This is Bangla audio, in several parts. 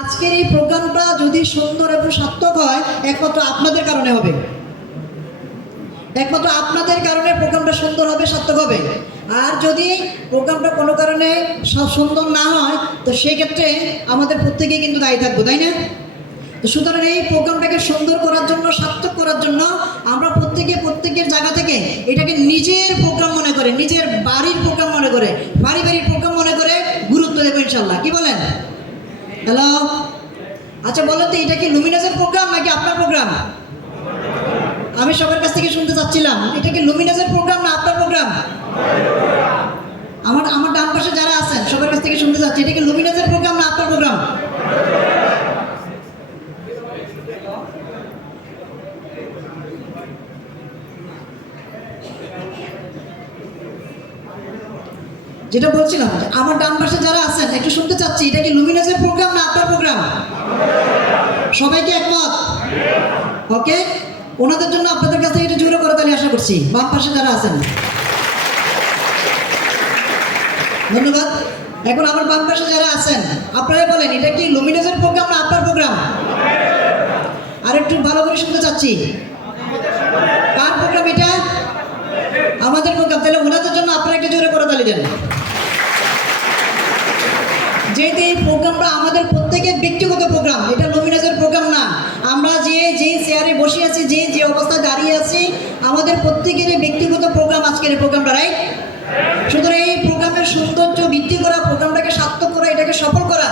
আজকের এই প্রোগ্রামটা যদি সুন্দর এবং সার্থক হয় একমাত্র আপনাদের কারণে হবে। একমাত্র আপনাদের কারণে প্রোগ্রামটা সুন্দর হবে, সার্থক হবে। আর যদি প্রোগ্রামটা কোনো কারণে সুন্দর না হয় তো সেই ক্ষেত্রে আমাদের প্রত্যেকেই কিন্তু দায়ী থাকবো, তাই না? তো সুতরাং এই প্রোগ্রামটাকে সুন্দর করার জন্য, সার্থক করার জন্য আমরা প্রত্যেকের জায়গা থেকে এটাকে নিজের প্রোগ্রাম মনে করে, নিজের বাড়ির প্রোগ্রাম মনে করে, পারিবারিক প্রোগ্রাম মনে করে গুরুত্ব দেবো ইনশাল্লাহ। কি বলেন? হ্যালো, আচ্ছা বলো তো, এটা কি লুমিনাসের প্রোগ্রাম নাকি আপনার প্রোগ্রাম? আমি সবার কাছ থেকে শুনতে চাচ্ছিলাম, এটা কি লুমিনাসের প্রোগ্রাম না আপনার প্রোগ্রাম? আমার ডান পাশে যারা আছেন সবার কাছ থেকে শুনতে চাচ্ছি, এটা কি লুমিনাসের প্রোগ্রাম না আপনার প্রোগ্রাম? যেটা বলছিলাম, আমার ডান পাশে যারা আছেন একটু শুনতে চাচ্ছি, এটা কি লুমিনাসের প্রোগ্রাম না আপনার প্রোগ্রাম? সবাই কি একমত? ওকে, ওনাদের জন্য আপনাদের কাছে একটু জোরে করে তালি আশা করছি, বাম পাশে যারা আছেন। ধন্যবাদ। এখন আমার বাম পাশে যারা আছেন আপনারা বলেন, এটা কি লুমিনাসের প্রোগ্রাম না আপনার প্রোগ্রাম? আর একটু ভালো করে শুনতে চাচ্ছি, কার প্রোগ্রাম এটা? আমাদের প্রোগ্রাম। তাহলে ওনাদের জন্য আপনারা একটু জোরে করে তালি দেন। যেহেতু এই প্রোগ্রামটা আমাদের প্রত্যেকের ব্যক্তিগত প্রোগ্রাম, এটা লুমিনাসের প্রোগ্রাম না। আমরা যে চেয়ারে বসে আছি, যে অবস্থায় দাঁড়িয়ে আছি, আমাদের প্রত্যেকেরই ব্যক্তিগত প্রোগ্রাম আজকের এই প্রোগ্রামটা, রাইট? সুতরাং এই প্রোগ্রামের সৌন্দর্য বৃদ্ধি করা, প্রোগ্রামটাকে সার্থক করা, এটাকে সফল করা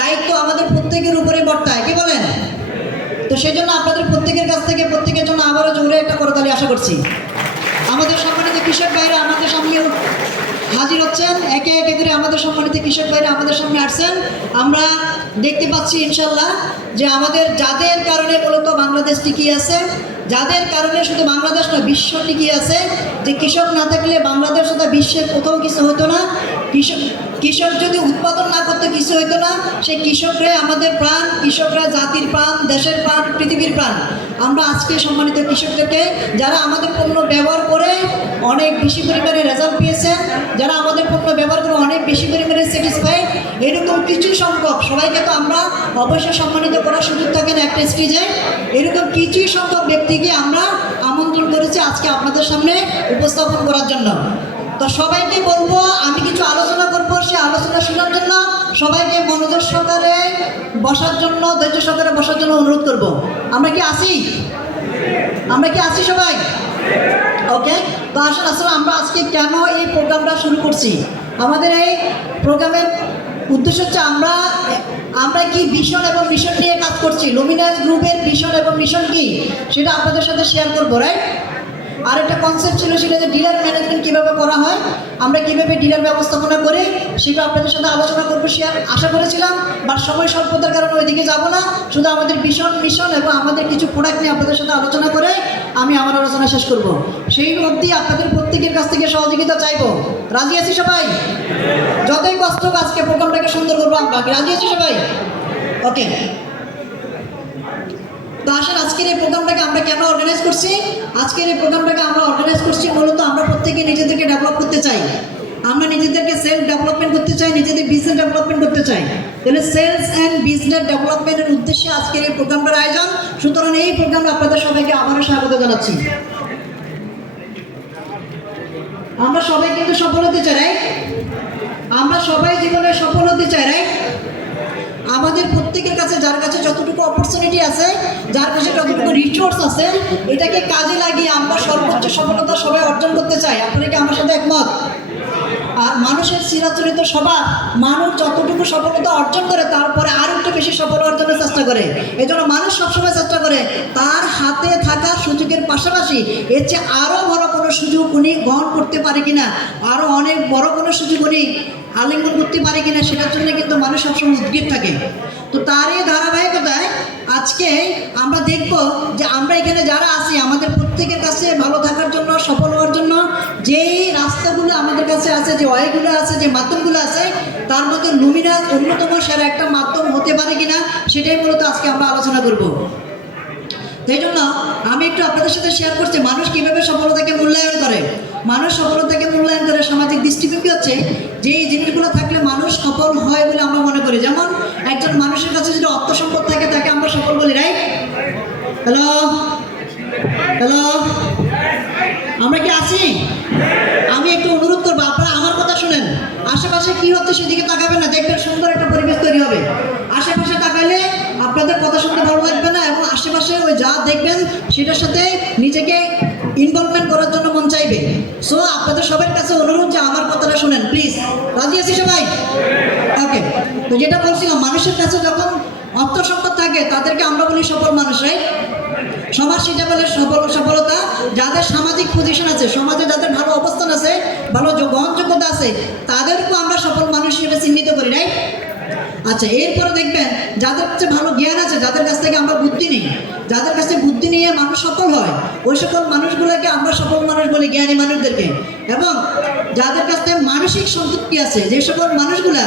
দায়িত্ব আমাদের প্রত্যেকের উপরে বর্তায়। কি বলেন? তো সেই জন্য আপনাদের প্রত্যেকের কাছ থেকে প্রত্যেকের জন্য আবারও জোরে একটা করতালি আশা করছি। আমাদের সম্মানিত কৃষক ভাইরা আমাদের সামনে হাজির হচ্ছেন, একে একে করে আমাদের সম্মানিত কৃষক ভাইরা আমাদের সামনে আসছেন। আমরা দেখতে পাচ্ছি ইনশাল্লাহ যে আমাদের যাদের কারণে মূলত বাংলাদেশ টিকিয়ে আছে, যাদের কারণে শুধু বাংলাদেশ নয় বিশ্ব টিকিয়ে আছে, যে কৃষক না থাকলে বাংলাদেশ তথা বিশ্বের কোথাও কিছু হতো না। কৃষক যদি উৎপাদন না করতে কিছু হইতো না। সেই কৃষকরাই আমাদের প্রাণ, কৃষকরা জাতির প্রাণ, দেশের প্রাণ, পৃথিবীর প্রাণ। আমরা আজকে সম্মানিত কৃষকদেরকে, যারা আমাদের পণ্য ব্যবহার করে অনেক বেশি পরিমাণে রেজাল্ট পেয়েছেন, যারা আমাদের পণ্য ব্যবহার করে অনেক বেশি পরিমাণে স্যাটিসফাই, এরকম কিছু সংখ্যক, সবাইকে তো আমরা অবশ্যই সম্মানিত করার সুযোগ থাকে না একটা স্টেজে, এরকম কিছু সংখ্যক ব্যক্তিকে আমরা আমন্ত্রণ করেছি আজকে আপনাদের সামনে উপস্থাপন করার জন্য। তো সবাইকে বলবো, আমি কিছু আলোচনা করবো, সে আলোচনা শোনার জন্য সবাইকে মনোযোগ সহকারে বসার জন্য, ধৈর্য সহকারে বসার জন্য অনুরোধ করব। আমরা কি আছি? আমরা কি আছি সবাই? ওকে, তো আসলে আমরা আজকে কেন এই প্রোগ্রামটা শুরু করছি? আমাদের এই প্রোগ্রামের উদ্দেশ্য হচ্ছে আমরা কি ভিশন এবং মিশন নিয়ে কাজ করছি। লুমিনাস গ্রুপের ভিশন এবং মিশন কি সেটা আপনাদের সাথে শেয়ার করবো, রাইট? আর একটা কনসেপ্ট ছিল, সেটা যে ডিলার ম্যানেজমেন্ট কীভাবে করা হয়, আমরা কীভাবে ডিলার ব্যবস্থাপনা করি, সেটা আপনাদের সাথে আলোচনা করবো শেয়ার আশা করেছিলাম। বাট সময় স্বল্পতার কারণে ওইদিকে যাব না, শুধু আমাদের ভিশন মিশন এবং আমাদের কিছু প্রোডাক্ট নিয়ে আপনাদের সাথে আলোচনা করে আমি আমার আলোচনা শেষ করব। সেই অবধি আপনাদের প্রত্যেকের কাছ থেকে সহযোগিতা চাইবো। রাজি আছি সবাই? যতই কষ্ট হোক আজকে প্রোগ্রামটাকে সুন্দর করবো আমরা। রাজি আছি সবাই? ওকে, তো আসেন আজকের এই প্রোগ্রামটাকে আমরা কেন অর্গানাইজ করছি? আজকের এই প্রোগ্রামটাকে আমরা অর্গানাইজ করছি মূলত আমরা প্রত্যেকে নিজেদেরকে ডেভেলপ করতে চাই। আমরা নিজেদেরকে সেলফ ডেভেলপমেন্ট করতে চাই, নিজেদের বিজনেস ডেভেলপমেন্ট করতে চাই। তাহলে সেলস অ্যান্ড বিজনেস ডেভেলপমেন্টের উদ্দেশ্যে আজকের এই প্রোগ্রামটার আয়োজন। সুতরাং এই প্রোগ্রামে আপনাদের সবাইকে আবারও স্বাগত জানাচ্ছি। আমরা সবাই কিন্তু সফল হতে চাই, রাইট? আমরা সবাই জীবনে সফল হতে চাই, রাইট? আমাদের প্রত্যেকের কাছে, যার কাছে যতটুকু অপরচুনিটি আছে, যার কাছে যতটুকু রিসোর্স আছে, এটাকে কাজে লাগিয়ে আমরা সর্বোচ্চ সফলতা সবাই অর্জন করতে চাই। আপনারা কি আমার সাথে একমত? আর মানুষের চিরাচরিত স্বভাব, মানুষ যতটুকু সফলতা অর্জন করে তারপরে আরও একটু বেশি সফল অর্জনের চেষ্টা করে। এই জন্য মানুষ সবসময় চেষ্টা করে তার হাতে থাকা সুযোগের পাশাপাশি এর চেয়ে আরও বড় কোনো সুযোগ উনি গ্রহণ করতে পারে কিনা, আরও অনেক বড় কোনো সুযোগ উনি আলিঙ্গন করতে পারে কিনা, সেটার জন্য কিন্তু মানুষ সবসময় উদ্গ্রীব থাকে। তো তার এই ধারাবাহিকতায় আজকে আমরা দেখব যে আমরা এখানে যারা আছি, আমাদের প্রত্যেকের কাছে ভালো থাকার জন্য, সফল হওয়ার জন্য যেই রাস্তাগুলো আমাদের কাছে আছে, যে ওয়েগুলো আছে, যে মাধ্যমগুলো আছে, তার মধ্যে লুমিনাস অন্যতম সেরা একটা মাধ্যম হতে পারে কিনা, সেটাই মূলত আজকে আমরা আলোচনা করব। সেই জন্য আমি একটু আপনাদের সাথে শেয়ার করছি মানুষ কীভাবে সফলতাকে মূল্যায়ন করে। মানুষ সফলতাকে মূল্যায়ন করে সামাজিক দৃষ্টিভঙ্গি হচ্ছে যে এই জিনিসগুলো থাকলে মানুষ সফল হয় বলে আমরা মনে করি। যেমন একজন মানুষের কাছে যদি হ্যালো হ্যালো, আমরা কি আছি? আমি একটু অনুরোধ করবো, আপনারা আমার কথা শুনেন। আশেপাশে কি হচ্ছে সেদিকে তাকাবেন না, দেখবেন সুন্দর একটা পরিবেশ তৈরি হবে। আশেপাশে তাকালে আপনাদের কথা শুনতে ভালো লাগবে না, এবং আশেপাশে ওই যা দেখবেন সেটার সাথে নিজেকে ইনভলভমেন্ট করার জন্য মন চাইবে। সো আপনাদের সবার কাছে অনুরোধ যে আমার কথাটা শুনেন প্লিজ। রাজি আছি সবাই? ওকে, তো যেটা বলছিলাম, মানুষের কাছে যখন অর্থ সম্পদ থাকে তাদেরকে আমরা বলি সফল মানুষ, রাইট? সমাজ সেটা বলে সফলতা, যাদের সামাজিক পজিশন আছে, সমাজে যাদের ভালো অবস্থান আছে, ভালো গ্রহণযোগ্যতা আছে, তাদেরকেও আমরা সফল মানুষ হিসেবে চিহ্নিত করি, রাইট? আচ্ছা, এরপরে দেখবেন যাদের কাছে ভালো জ্ঞান আছে, যাদের কাছ থেকে আমরা বুদ্ধি নিই, যাদের কাছে বুদ্ধি নিয়ে মানুষ সফল হয়, ওই সকল মানুষগুলোকে আমরা সফল মানুষ বলি, জ্ঞানী মানুষদেরকে। এবং যাদের কাছ থেকে মানসিক সন্তুষ্টি আছে, যে সকল মানুষগুলা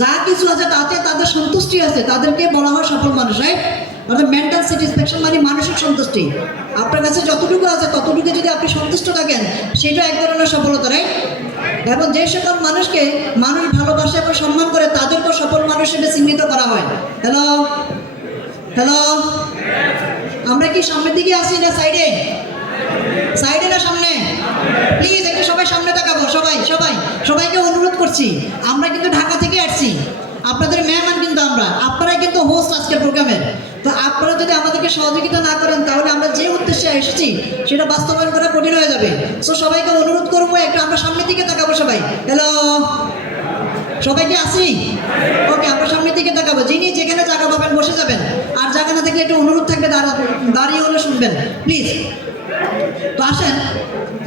যা কিছু আছে তাতে তাদের সন্তুষ্টি আছে, তাদেরকে বলা হয় সফল মানুষ, রাইট? অর্থাৎ মেন্টাল স্যাটিসফ্যাকশন মানে মানসিক সন্তুষ্টি। আপনার কাছে যতটুকু আছে ততটুকু যদি আপনি সন্তুষ্ট থাকেন, সেটা এক ধরনের সফলতা, রাইট? এবং যে সকল মানুষকে মানুষ ভালোবাসে এবং সম্মান করে, তাদেরকেও সফল মানুষ হিসেবে চিহ্নিত করা হয়। হ্যালো হ্যালো, আমরা কি সামনের দিকে আসি না সাইডে? সাইডে না সামনে? প্লিজ একটু সবাই সামনে তাকাবো, সবাই সবাই সবাইকে অনুরোধ করছি। আমরা কিন্তু ঢাকা থেকে আসছি, আপনাদের মেহমান কিন্তু আমরা, আপনারাই কিন্তু হোস্ট আজকের প্রোগ্রামের। তো আপনারা যদি আমাদেরকে সহযোগিতা না করেন, তাহলে আমরা যে উদ্দেশ্যে এসেছি সেটা বাস্তবায়ন করা কঠিন হয়ে যাবে। সো সবাইকে অনুরোধ করবো, একটু আমরা সামনের দিকে তাকাবো সবাই। হ্যালো, সবাইকে আসি? ওকে, আমরা সামনের দিকে তাকাবো। যিনি যেখানে জায়গা পাবেন বসে যাবেন, আর জায়গা না থাকলে একটু অনুরোধ থাকবে দাঁড়িয়ে হলে শুনবেন প্লিজ। তো আসেন,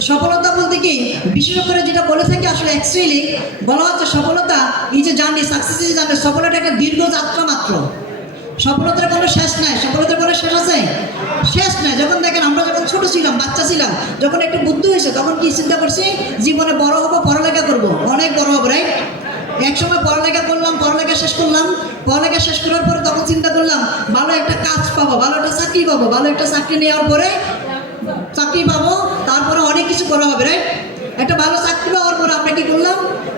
সফলতা বলতে কি, বিশেষ করে যেটা বলে থাকি, আসলে অ্যাকচুয়ালি বলা হচ্ছে সফলতা এই যে জার্নি, সাকসেস যে জার্নি, সফলতা একটা দীর্ঘ যাত্রা মাত্র। সফলতার কোনো শেষ নাই। সফলতার কোনো শেষ আছে? শেষ নাই। যখন দেখেন, আমরা যখন ছোট ছিলাম, বাচ্চা ছিলাম, যখন একটু বুদ্ধি হয়েছে, তখন কি চিন্তা করছি, জীবনে বড় হবো, পড়ালেখা করবো, অনেক বড় হবো, রাইট? একসময় পড়ালেখা করলাম, পড়ালেখা শেষ করলাম, পড়ালেখা শেষ করার পরে তখন চিন্তা করলাম ভালো একটা কাজ পাবো, ভালো একটা চাকরি পাবো, ভালো একটা চাকরি নেওয়ার পরে চাকরি পাবো, তারপরে অনেক কিছু করা হবে, রাইট? একটা ভালো চাকরি পাওয়ার পরে আমরা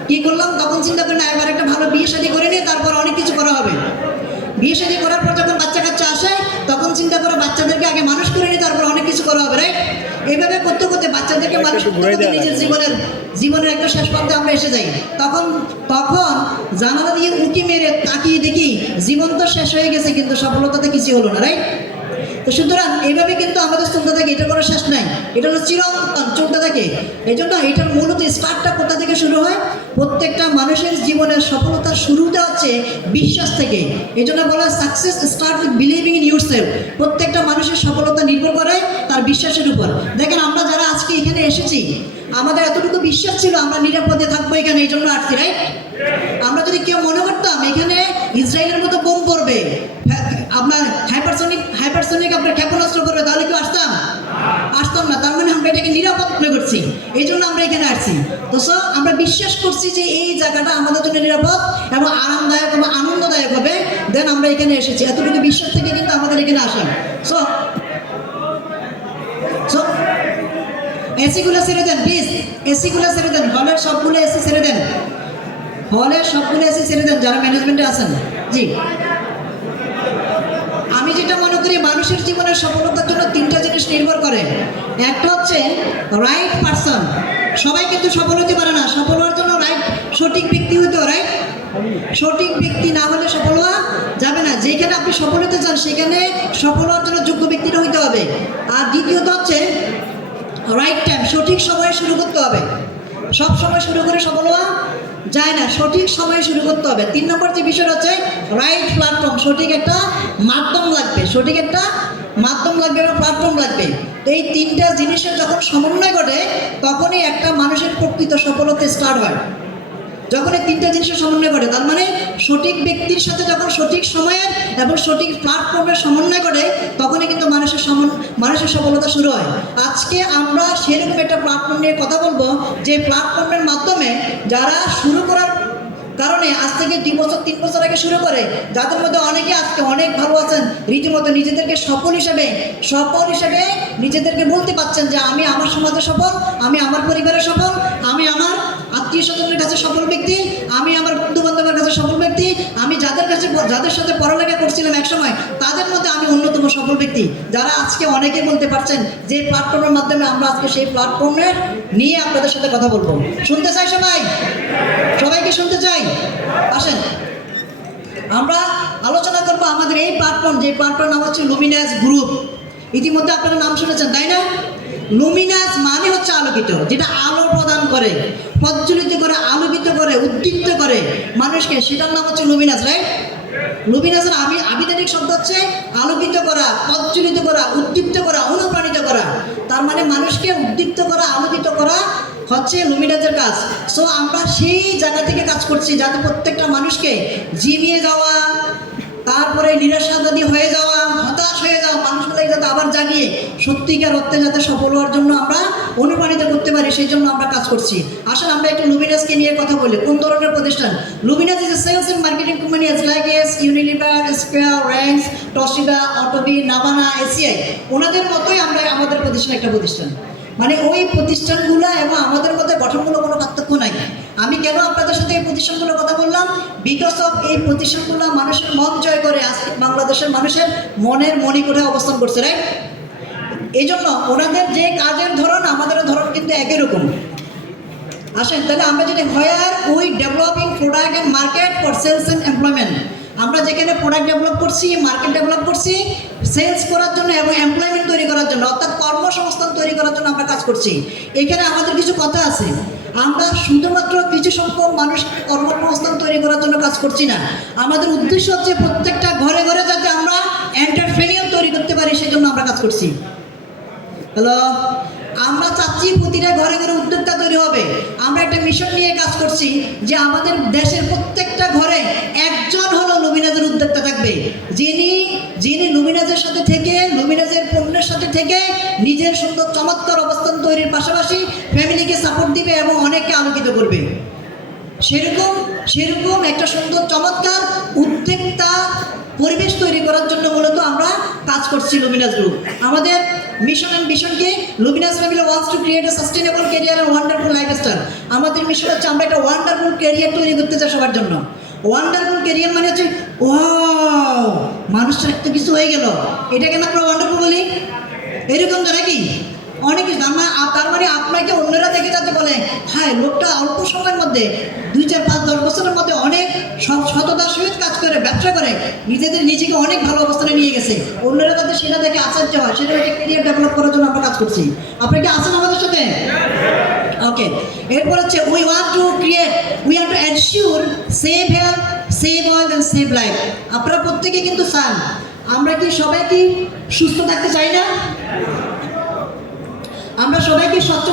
কি করলাম তখন চিন্তা করলাম এবার একটা ভালো বিয়ে শাদী করে নিয়ে তারপর অনেক কিছু করা হবে। বিয়ে শাদী করার পর যখন বাচ্চা কাচ্চা আসে, তখন চিন্তা করে বাচ্চাদেরকে আগে মানুষ করে নিয়ে তারপর অনেক কিছু করা হবে, রাইট? এইভাবে করতে করতে বাচ্চাদেরকে মানুষ করতে করতে নিজের জীবনের একটা শেষ প্রান্তে আমরা এসে যাই। তখন জানালা দিয়ে উঁকি মেরে তাকিয়ে দেখি জীবন তো শেষ হয়ে গেছে, কিন্তু সফলতাতে কিছু হলো না, রাইট? তো সুতরাং এইভাবে কিন্তু আমাদের চলতে থাকে, এটার কোনো শেষ নাই, এটা হলো চিরন্তন চলতে থাকে। এই জন্য এটার মূলত স্টার্টটা কোথা থেকে শুরু হয়? প্রত্যেকটা মানুষের জীবনের সফলতার শুরুটা হচ্ছে বিশ্বাস থেকে। এই জন্য বলা হয় success start with believing in yourself. প্রত্যেকটা মানুষের সফলতা নির্ভর করে তার বিশ্বাসের উপর। দেখেন, আমরা যারা আজকে এখানে এসেছি, আমাদের এতটুকু বিশ্বাস ছিল আমরা নিরাপদে থাকবো এখানে, এই জন্য আসছি, রাইট? আমরা যদি কেউ মনে করতাম এখানে ইসরায়েলের মতো বোম পড়বে, আপনার হাইপারসনিক আপনার ক্ষেপণাস্ত্র করবে, তাহলে কেউ আসতাম না। তার মানে আমরা এটাকে নিরাপদ মনে করছি, এই জন্য আমরা এখানে আসছি। তো আমরা বিশ্বাস করছি যে এই জায়গাটা আমাদের জন্য নিরাপদ এবং আরামদায়ক এবং আনন্দদায়ক হবে, দেন আমরা এখানে এসেছি। এতটুকু বিশ্বাস থেকে কিন্তু আমাদের এখানে আসা। সো এসিগুলো ছেড়ে দেন প্লিজ, এসিগুলো ছেড়ে দেন, হলের সবগুলো এসি ছেড়ে দেন, যারা ম্যানেজমেন্টে আছেন। জি, আমি যেটা মনে করি, মানুষের জীবনের সফলতার জন্য তিনটা জিনিস নির্ভর করে। একটা হচ্ছে রাইট পারসন। সবাই কিন্তু সফল হতে পারে না, সফল হওয়ার জন্য সঠিক ব্যক্তি হতে হয়, রাইট? সঠিক ব্যক্তি না হলে সফল হওয়া যাবে না। যেখানে আপনি সফল হতে চান, সেখানে সফল হওয়ার জন্য যোগ্য ব্যক্তিটা হইতে হবে। আর দ্বিতীয়ত হচ্ছে রাইট টাইম, সঠিক সময়ে শুরু করতে হবে। সব সময় শুরু করে সফল হওয়া যায় না, সঠিক সময়ে শুরু করতে হবে। 3 নম্বর যে বিষয় হচ্ছে রাইট প্ল্যাটফর্ম, সঠিক একটা মাধ্যম লাগবে, বা প্ল্যাটফর্ম লাগবে। তো এই তিনটা জিনিসের যখন সমন্বয় ঘটে, তখনই একটা মানুষের প্রকৃত সফলতা স্টার্ট হয়। যখন এই তিনটা জিনিসের সমন্বয় ঘটে, তার মানে সঠিক ব্যক্তির সাথে যখন সঠিক সময়ের এবং সঠিক প্ল্যাটফর্মের সমন্বয় ঘটে, তখনই কিন্তু মানুষের সফলতা শুরু হয়। আজকে আমরা সেরকম একটা প্ল্যাটফর্ম নিয়ে কথা বলবো, যে প্ল্যাটফর্মের মাধ্যমে যারা শুরু করার কারণে আজ থেকে 2 বছর 3 বছর আগে শুরু করে, যাদের মধ্যে অনেকে আজকে অনেক ভালো আছেন, রীতিমতো নিজেদেরকে সফল হিসেবে নিজেদেরকে বলতে পারছেন যে আমি আমার সমাজে সফল, আমি আমার পরিবারে সফল, আমি আমার আত্মীয় স্বজনের কাছে সফল ব্যক্তি, আমি আমার বন্ধু বান্ধবের কাছে সফল ব্যক্তি, আমি যাদের সাথে পড়ালেখা করছিলাম একসময় তাদের মধ্যে আমি অন্যতম সফল ব্যক্তি, যারা আজকে অনেকে বলতে পারছেন যে প্ল্যাটফর্মের মাধ্যমে আমরা আজকে সেই প্ল্যাটফর্মের নিয়ে আপনাদের সাথে কথা বলবো। শুনতে চাই সবাই? সবাইকে শুনতে চাই? আসেন আমরা আলোচনা করবো আমাদের এই প্ল্যাটফর্ম, যে প্ল্যাটফর্ম নাম হচ্ছে লুমিনাস গ্রুপ। ইতিমধ্যে আপনারা নাম শুনেছেন তাই না? লুমিনাস মানে হচ্ছে আলোকিত, যেটা আলো প্রদান করে, প্রজ্বলিত করে, আলোকিত করে, উদ্দীপ্ত করে মানুষকে, সেটার নাম হচ্ছে লুমিনাস, রাইট? লুমিনাসের আবিধানিক শব্দ হচ্ছে আলোকিত করা, প্রজ্বলিত করা, উদ্দীপ্ত করা, অনুপ্রাণিত করা। তার মানে মানুষকে উদ্দীপ্ত করা, আলোকিত করা হচ্ছে লুমিনাসের কাজ। সো আমরা সেই জায়গা থেকে কাজ করছি যাতে প্রত্যেকটা মানুষকে জিমিয়ে যাওয়া, তারপরে নিরাশাবাদী হয়ে যাওয়া, হতাশ হয়ে যাওয়া মানুষগুলোকে যাতে আবার জাগিয়ে সত্যিকার অর্থে যাতে সফল হওয়ার জন্য আমরা অনুপ্রাণিত করতে পারি, সেই জন্য আমরা কাজ করছি। আসলে আমরা একটু লুমিনাসকে নিয়ে কথা বলি। কোন ধরনের প্রতিষ্ঠান? Luminous is a sales and marketing company as like as Unilever, Square, Rangs, Toshiba, Otobi, Navana, ACI. ওনাদের মতোই আমরা, আমাদের প্রতিষ্ঠান একটা প্রতিষ্ঠান, মানে ওই প্রতিষ্ঠানগুলো এবং আমাদের মধ্যে গঠনগুলো কোনো পার্থক্য নাই। আমি কেন আপনাদের সাথে এই প্রতিষ্ঠানগুলোর কথা বললাম? বিকজ অফ এই প্রতিষ্ঠানগুলো মানুষের মন জয় করে আজকে বাংলাদেশের মানুষের মনের মণিকোঠায় অবস্থান করছে, রাইট? এই জন্য ওনাদের যে কাজের ধরন আমাদেরও ধরন কিন্তু একই রকম। আসেন তাহলে আমরা যেটা where we developing product and market for sales and employment, আমরা যেখানে প্রোডাক্ট ডেভেলপ করছি, মার্কেট ডেভেলপ করছি সেলস করার জন্য এবং এমপ্লয়মেন্ট তৈরি করার জন্য, অর্থাৎ কর্মসংস্থান তৈরি করার জন্য আমরা কাজ করছি। এখানে আমাদের কিছু কথা আছে, আমরা শুধুমাত্র কিছু সংখ্যক মানুষ কর্মসংস্থান তৈরি করার জন্য কাজ করছি না। আমাদের উদ্দেশ্য হচ্ছে প্রত্যেকটা ঘরে ঘরে যাতে আমরা এন্টারপ্রেনিয়র তৈরি করতে পারি, সেই জন্য আমরা কাজ করছি। হ্যালো, আমরা চাচ্ছি প্রতিটা ঘরে ঘরে উদ্যোক্তা তৈরি হবে। আমরা একটা মিশন নিয়ে কাজ করছি যে আমাদের দেশের প্রত্যেকটা ঘরে একজন হলো লুমিনাসের উদ্যোক্তা থাকবে, যিনি লুমিনাসের সাথে থেকে, লুমিনাসের পণ্যের সাথে থেকে নিজের সুন্দর চমৎকার অবস্থান তৈরির পাশাপাশি ফ্যামিলিকে সাপোর্ট দিবে এবং অনেককে আলোকিত করবে। সেরকম একটা সুন্দর চমৎকার উদ্যোক্তা পরিবেশ তৈরি করার জন্য মূলত আমরা কাজ করছি লুমিনাস গ্রুপ। আমাদের মিশন অ্যান্ড ভিশনকে Luminous family wants to create a sustainable career and wonderful lifestyle. আমাদের মিশন হচ্ছে আমরা একটা ওয়ান্ডারফুল ক্যারিয়ার তৈরি করতে চাই সবার জন্য। ওয়ান্ডারফুল ক্যারিয়ার মানে হচ্ছে ওয়াও, মানুষের একটা কিছু হয়ে গেল, এটাকে না আমরা ওয়ান্ডারফুল বলি, এরকম তো নাকি অনেক কিছু। তার মানে আপনাকে অন্যরা দেখে যাতে বলে হ্যাঁ লোকটা অল্প সময়ের মধ্যে 2, 4, 5, 10 বছরের মধ্যে অনেক সততার সহিত কাজ করে, ব্যবসা করে, নিজেকে অনেক ভালো অবস্থানে নিয়ে গেছে, অন্যরা যাতে সেটা দেখে আশ্চর্য হয়, সেটা একটা ক্যারিয়ার ডেভেলপ করার জন্য আমরা কাজ করছি। আপনি কি আছেন আমাদের সাথে? ওকে, এরপর হচ্ছে we want to ensure save health, save wealth and save life. আপনারা প্রত্যেকে কিন্তু চান, আমরা কি সবাই কি সুস্থ থাকতে চাই না? আমরা সবাই কি স্বচ্ছ